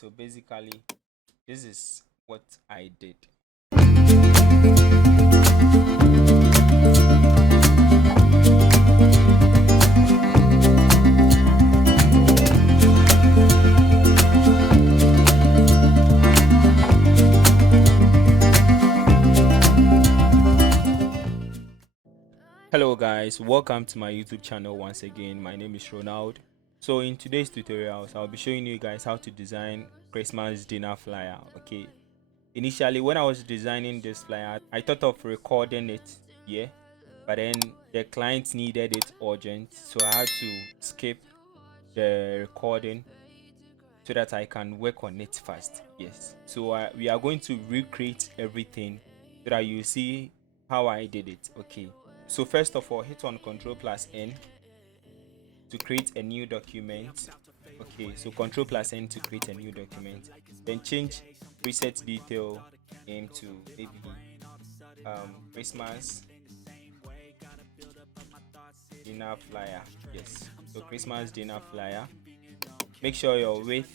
So basically, this is what I did. Hello guys, welcome to my YouTube channel once again. My name is Ronald. So in today's tutorials, I'll be showing you guys how to design Christmas dinner flyer. Okay, initially when I was designing this flyer, I thought of recording it, yeah, but then the client needed it urgent, so I had to skip the recording so that I can work on it fast. Yes, so we are going to recreate everything so that you see how I did it. Okay, so first of all, hit on Ctrl+N to create a new document. Okay, so Ctrl+N to create a new document, then change preset detail name to maybe Christmas dinner flyer. Yes, so Christmas dinner flyer. Make sure your width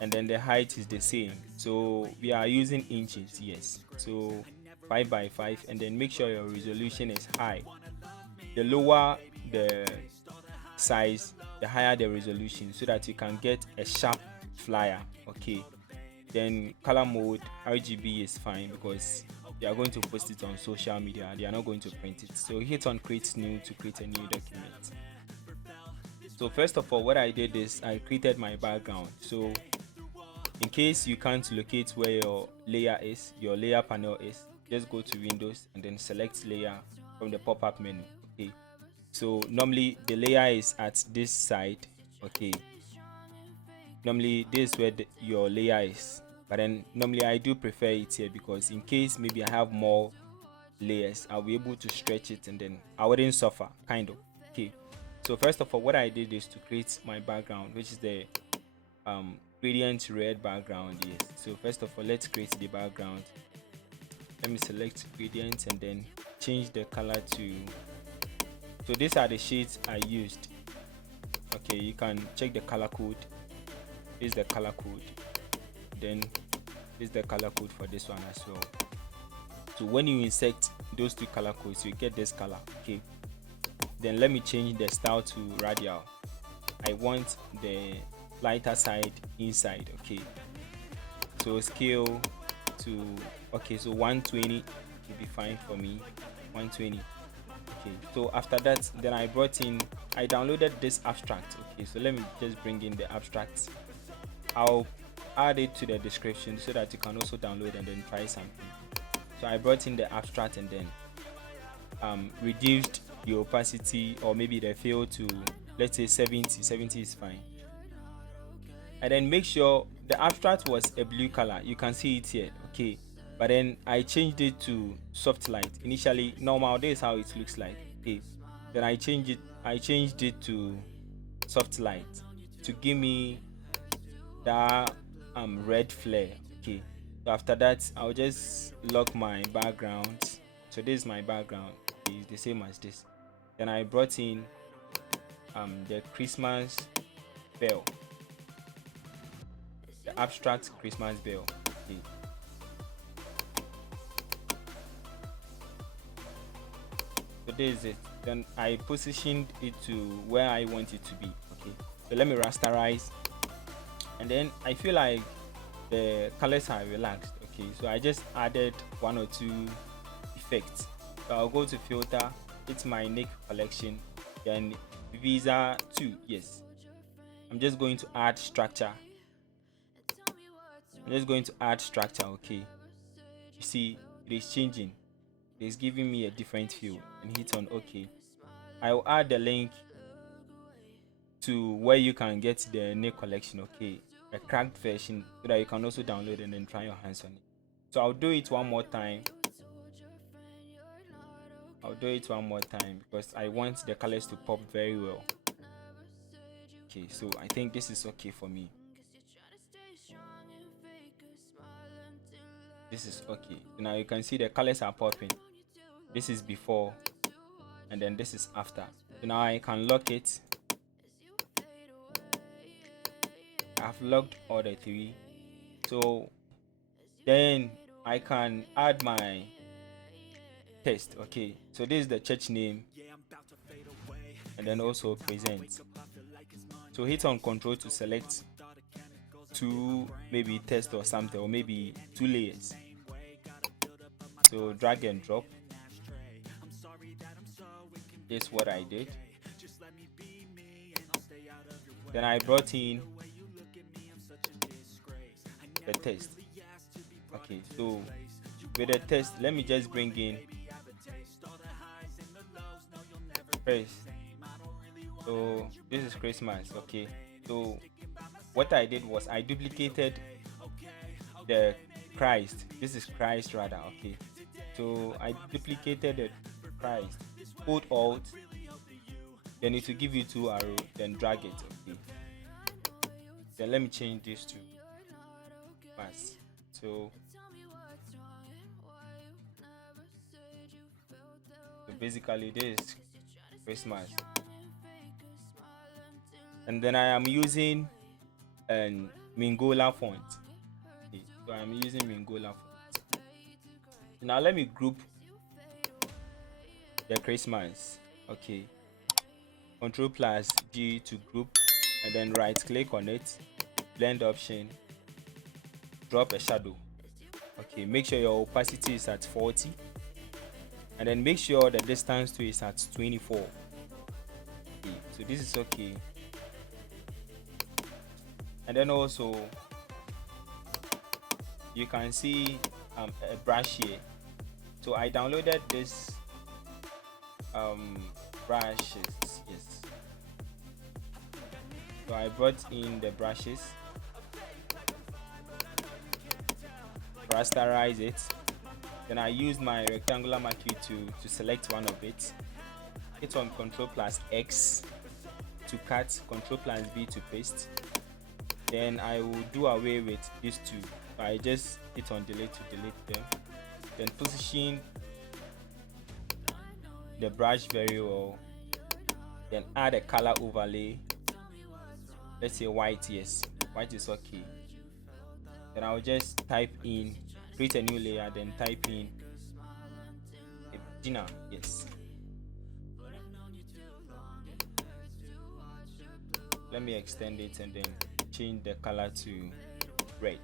and then the height is the same, so we are using inches. Yes, so 5 by 5, and then make sure your resolution is high. The lower the size, the higher the resolution, so that you can get a sharp flyer. Okay, then color mode RGB is fine because they are going to post it on social media, they are not going to print it. So hit on create new to create a new document. So first of all, what I did is I created my background. So in case you can't locate where your layer is, your layer panel is, just go to Windows and then select layer from the pop-up menu. Okay, so normally the layer is at this side. Okay, normally this is where your layer is, but then normally I do prefer it here because in case maybe I have more layers, I'll be able to stretch it and then I wouldn't suffer, kind of. Okay, so first of all, what I did is to create my background, which is the gradient red background. Yes, so first of all, let's create the background. Let me select gradient and then change the color to, so these are the shades I used. Okay, you can check the color code. This is the color code, then this is the color code for this one as well. So when you insert those two color codes, you get this color. Okay, then let me change the style to radial. I want the lighter side inside. Okay, so scale to, okay, so 120 will be fine for me. 120. Okay, so after that, then I downloaded this abstract. Okay, so let me just bring in the abstract. I'll add it to the description so that you can also download and then try something. So I brought in the abstract and then reduced the opacity, or maybe the fill to, let's say 70 is fine. And then make sure the abstract was a blue color. You can see it here. Okay, but then I changed it to soft light. Initially normal, this is how it looks like. Okay, then I changed it to soft light to give me that red flare. Okay, so after that, I'll just lock my background. So this is my background, it's the same as this. Then I brought in the Christmas bell, the abstract Christmas bell. Okay, so this is it. Then I positioned it to where I want it to be. Okay, so let me rasterize, and then I feel like the colors are relaxed. Okay, so I just added 1 or 2 effects. So I'll go to filter, it's my Nick collection, then Visa 2. Yes, I'm just going to add structure. Okay, you see it is changing, it is giving me a different feel, and hit on OK. I will add the link to where you can get the Nick collection. Okay, a cracked version, so that you can also download and then try your hands on it. So I'll do it one more time. Because I want the colors to pop very well. Okay, so I think this is okay for me. This is okay. So now you can see the colors are popping. This is before and then this is after. So now I can lock it. I've logged all the three. So then I can add my text. Okay, so this is the church name, and then also present. So hit on control to select two, maybe text or something, or maybe two layers. So drag and drop. This is what I did. Then I brought in the text. Okay, so with the text, let me just bring in first. So this is Christmas. Okay, so what I did was I duplicated the Christ. This is Christ rather. Okay, so I duplicated the Christ. Hold Alt, then it will give you two arrows, then drag it. Okay, then let me change this to mass. So basically this is Christmas, and then I am using an Mingola font. Okay, so I'm using Mingola font. Now let me group the Christmas. Okay, Control plus G to group, and then right click on it, blend option, drop a shadow. Okay, make sure your opacity is at 40, and then make sure the distance to is at 24. Okay, so this is okay. And then also you can see a brush here. So I downloaded this brushes. Yes, so I brought in the brushes, rasterize it, then I used my rectangular marquee to select one of it. Hit on Control plus X to cut, Control plus V to paste. Then I will do away with these two. I just hit on delete to delete them. Then position the brush very well. Then add a color overlay. Let's say white. Yes, white is okay. Then I'll just type in, create a new layer, then type in dinner. Yes. Let me extend it and then change the color to red.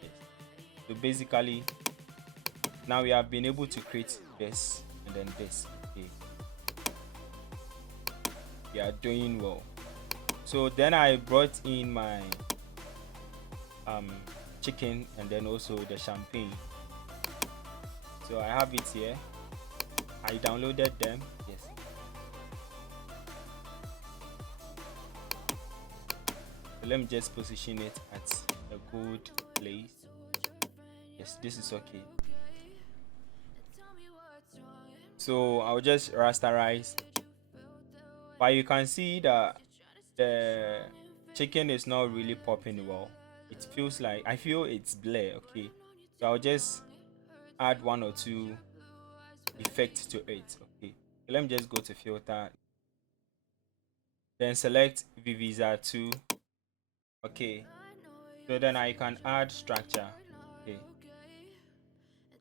Yes. So basically now we have been able to create this and then this. Okay, we are doing well. So then I brought in my chicken and then also the champagne. So I have it here. I downloaded them. Yes. So let me just position it at a good place. Yes, this is okay. So I'll just rasterize. But you can see that the chicken is not really popping well. It feels like, I feel it's blur. Okay, so I'll just add one or two effects to it. Okay, so let me just go to filter, then select Vivisa 2. Okay, so then I can add structure. Okay,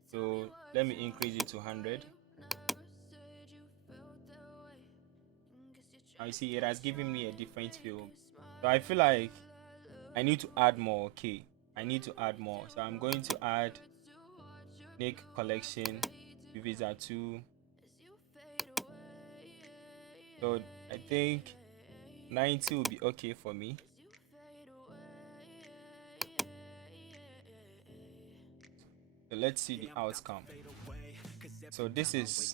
so let me increase it to 100. I see it has given me a different feel, so I feel like I need to add more. Okay, I need to add more, so I'm going to add Nick collection Vivisa 2. So I think 90 will be okay for me. So let's see the outcome. So this is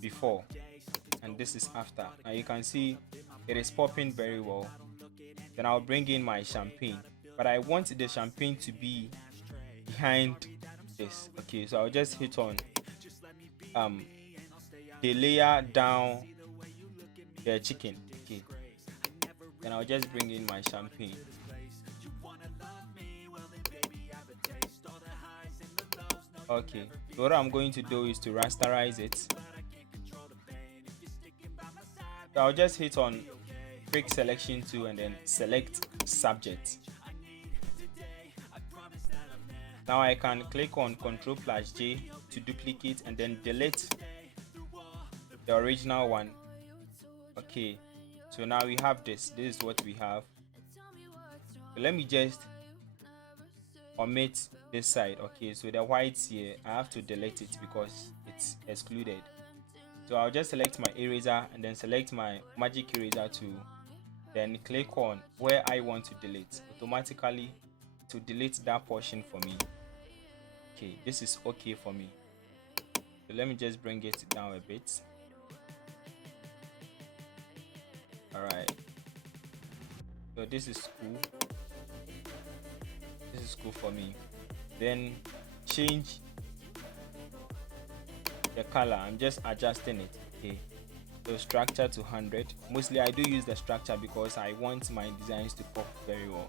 before and this is after. Now you can see it is popping very well. Then I'll bring in my champagne, but I want the champagne to be behind this. Okay, so I'll just hit on the layer down the chicken. Okay, then I'll just bring in my champagne. Okay, so what I'm going to do is to rasterize it. So I'll just hit on quick selection tool and then select subject. Now I can click on Ctrl+J to duplicate and then delete the original one. Okay, so now we have this is what we have. So let me just omit this side. Okay, so the whites here, I have to delete it because it's excluded. So I'll just select my eraser and then select my magic eraser tool, then click on where I want to delete. Automatically to delete that portion for me. Okay, this is okay for me. So let me just bring it down a bit. Alright, so this is cool. This is cool for me. Then change the color. I'm just adjusting it. Okay, so structure to 100. Mostly I do use the structure because I want my designs to pop very well.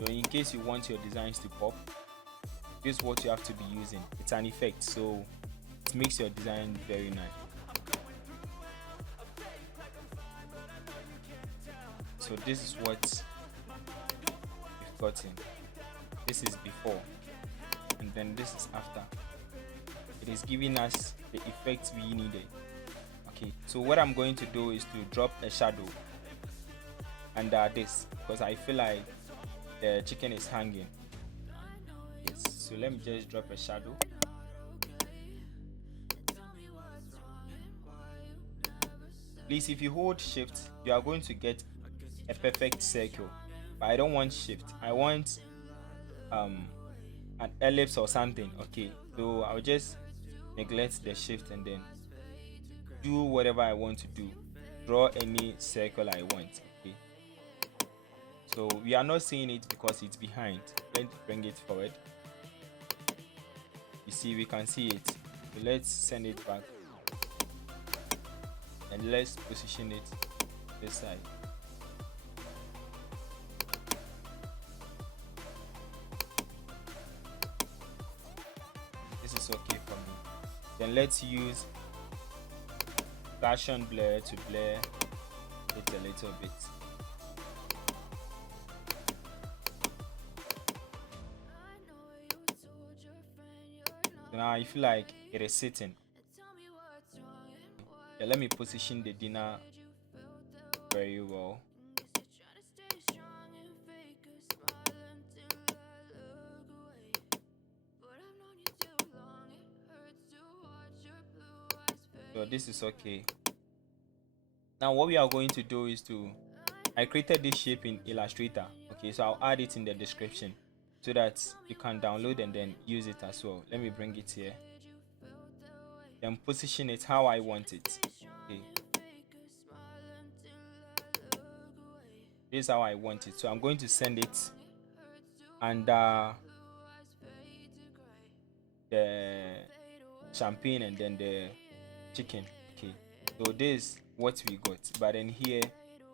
So in case you want your designs to pop, this is what you have to be using. It's an effect, so it makes your design very nice. So this is what we've gotten. This is before and then this is after. It is giving us the effects we needed. Okay, so what I'm going to do is to drop a shadow under this because I feel like the chicken is hanging. Yes, so let me just drop a shadow. Please, if you hold shift, you are going to get a perfect circle, but I don't want shift. I want an ellipse or something. Okay, so I'll just neglect the shift and then do whatever I want to do. Draw any circle I want. Okay, so we are not seeing it because it's behind. Let's bring it forward. You see, we can see it. So let's send it back and let's position it this side. This is okay for me. Then let's use Gaussian blur to blur it a little bit. So now I feel like it is sitting. Yeah, let me position the dinner very well. So this is okay. Now what we are going to do is I created this shape in Illustrator. Okay, so I'll add it in the description so that you can download and then use it as well. Let me bring it here. Then position it how I want it. Okay, this is how I want it. So I'm going to send it under the champagne and then the chicken. Okay, so this is what we got, but then here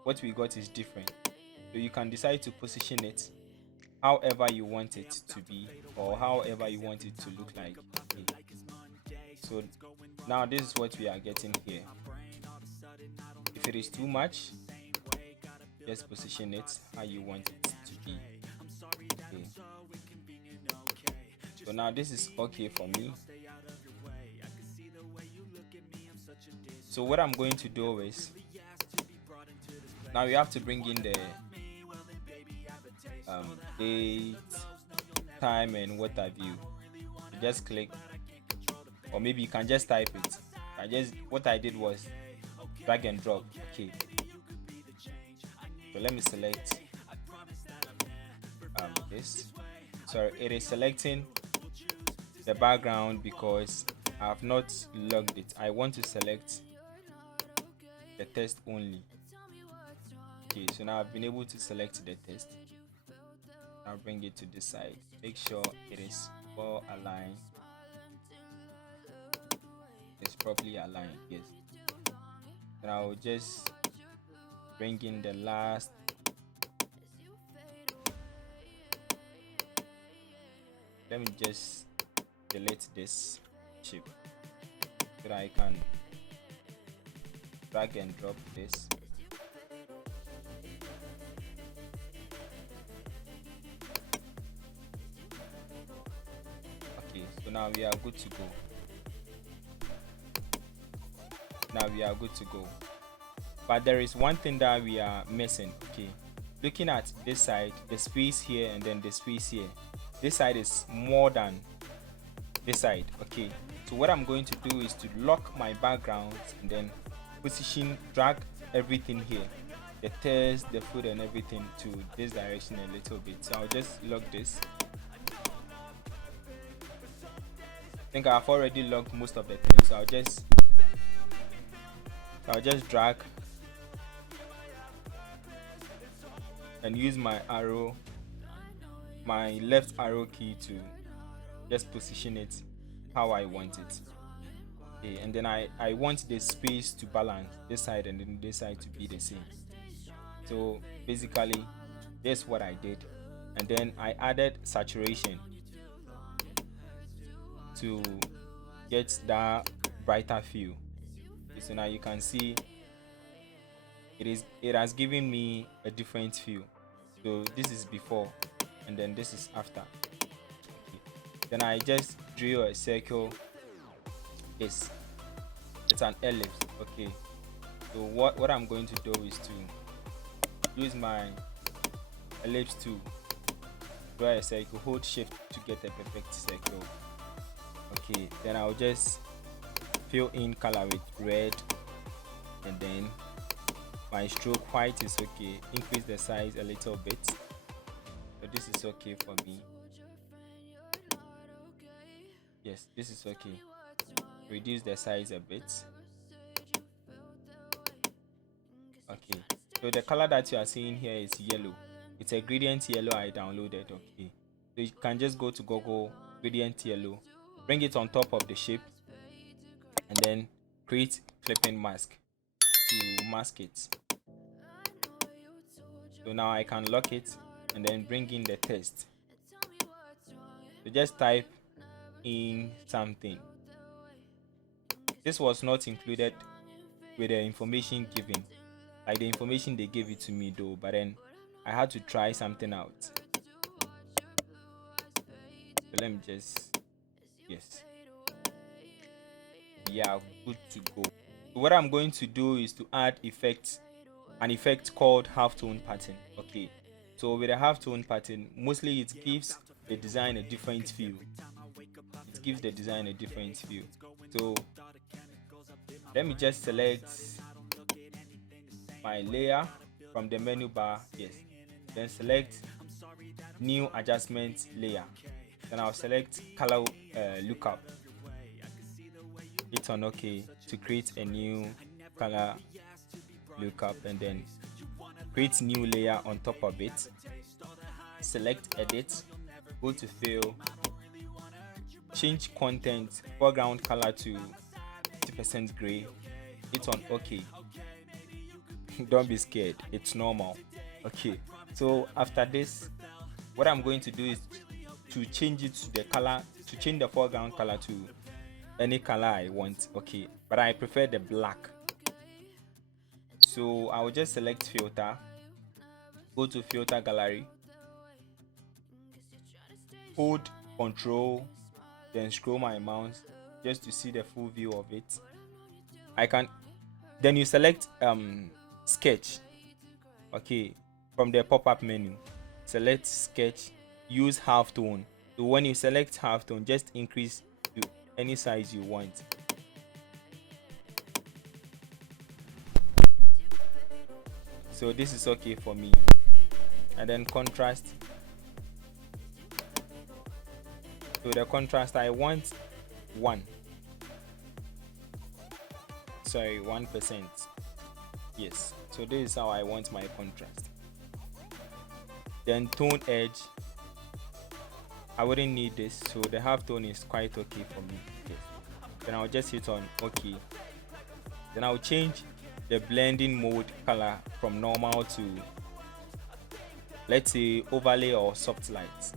what we got is different. So you can decide to position it however you want it to be or however you want it to look like. Okay, so now this is what we are getting here. If it is too much, just position it how you want it to be. Okay, so now this is okay for me. So what I'm going to do is, now you have to bring in the date, time and what have you. Just click, or maybe you can just type it. What I did was drag and drop. Okay, so let me select this. So it is selecting the background because I have not logged it. I want to select the text only. Okay, so now I've been able to select the text. Now bring it to this side. Make sure it is well aligned. It's properly aligned. Yes. And I will just bring in the last. Let me just delete this shape so that I can drag and drop this. Okay, so now we are good to go. But there is one thing that we are missing. Okay, looking at this side, the space here and then the space here, this side is more than this side. Okay, so what I'm going to do is to lock my background and then drag everything here, the text, the food and everything to this direction a little bit. So I'll just lock this. I think I've already locked most of the things, so I'll just drag and use my left arrow key to just position it how I want it. Okay, and then I want the space to balance, this side and then this side to be the same. So basically that's what I did, and then I added saturation to get that brighter feel. Okay, so now you can see it has given me a different feel. So this is before and then this is after. Okay. Then I just drew a circle. It's an ellipse. Okay, so what I'm going to do is to use my ellipse to draw a circle, hold shift to get a perfect circle. Okay, then I'll just fill in color with red, and then my stroke white is okay. Increase the size a little bit, so this is okay for me. Yes, this is okay. Reduce the size a bit. Okay, so the color that you are seeing here is yellow. It's a gradient yellow I downloaded. Okay, so you can just go to Google, gradient yellow, bring it on top of the shape, and then create clipping mask to mask it. So now I can lock it and then bring in the text. So just type in something. This was not included with the information given, like the information they gave it to me though, but then I had to try something out. So let me just, yes, we are good to go. So what I'm going to do is to add an effect called halftone pattern. Okay, so with a halftone pattern, mostly it gives the design a different feel. So let me just select my layer from the menu bar. Yes, then select new adjustment layer, then I'll select color lookup, hit on OK to create a new color lookup, and then create new layer on top of it. Select edit, go to fill, change content foreground color to 50% gray, hit on OK. Don't be scared, it's normal. Okay, so after this, what I'm going to do is to change it to the color, to change the foreground color to any color I want. Okay, but I prefer the black, so I will just select filter, go to filter gallery, hold control, then scroll my mouse just to see the full view of it. Then you select sketch. Okay, from the pop-up menu, select sketch, use halftone. So when you select halftone, just increase to any size you want. So this is okay for me. And then contrast. So the contrast, I want 1%. Yes, so this is how I want my contrast. Then tone edge, I wouldn't need this, so the halftone is quite okay for me. Okay. Then I'll just hit on OK. Then I'll change the blending mode color from normal to, let's say, overlay or soft light.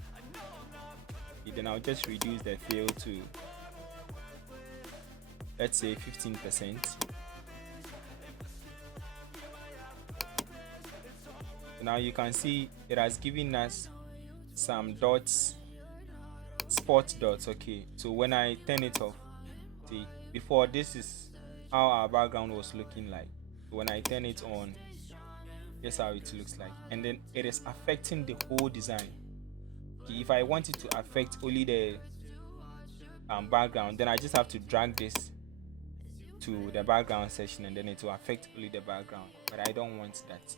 Okay, then I'll just reduce the fill to, let's say, 15%. Now you can see it has given us some dots, spot dots. Okay, so when I turn it off, see, before this is how our background was looking like. When I turn it on, here's how it looks like, and then it is affecting the whole design. Okay, if I want it to affect only the background, then I just have to drag this to the background section, and then it will affect only the background, but I don't want that.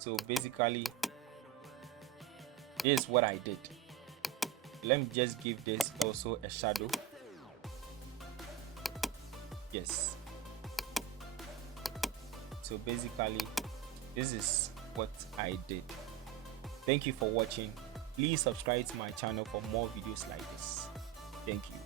So basically, this is what I did. Let me just give this also a shadow. Yes, so basically this is what I did. Thank you for watching. Please subscribe to my channel for more videos like this. Thank you.